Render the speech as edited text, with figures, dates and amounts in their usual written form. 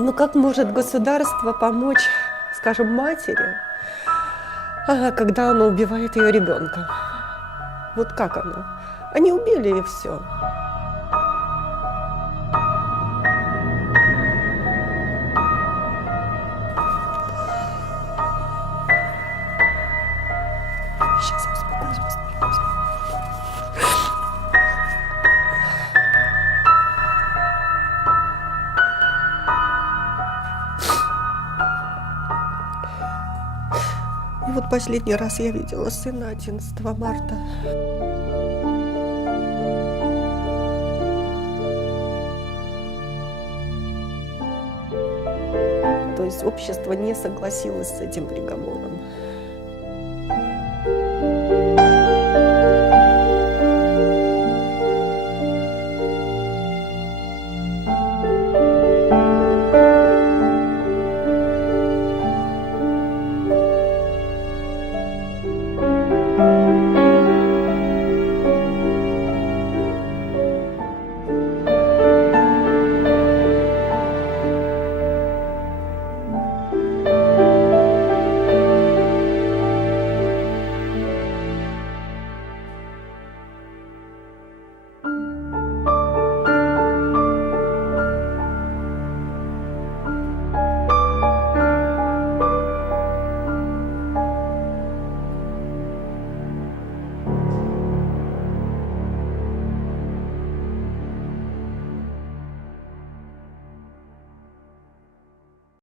Ну как может государство помочь, скажем, матери, когда оно убивает ее ребенка? Вот как оно? Они убили и все. Сейчас я успокоюсь, успокоюсь. И вот последний раз я видела сына 11 марта. То есть общество не согласилось с этим приговором.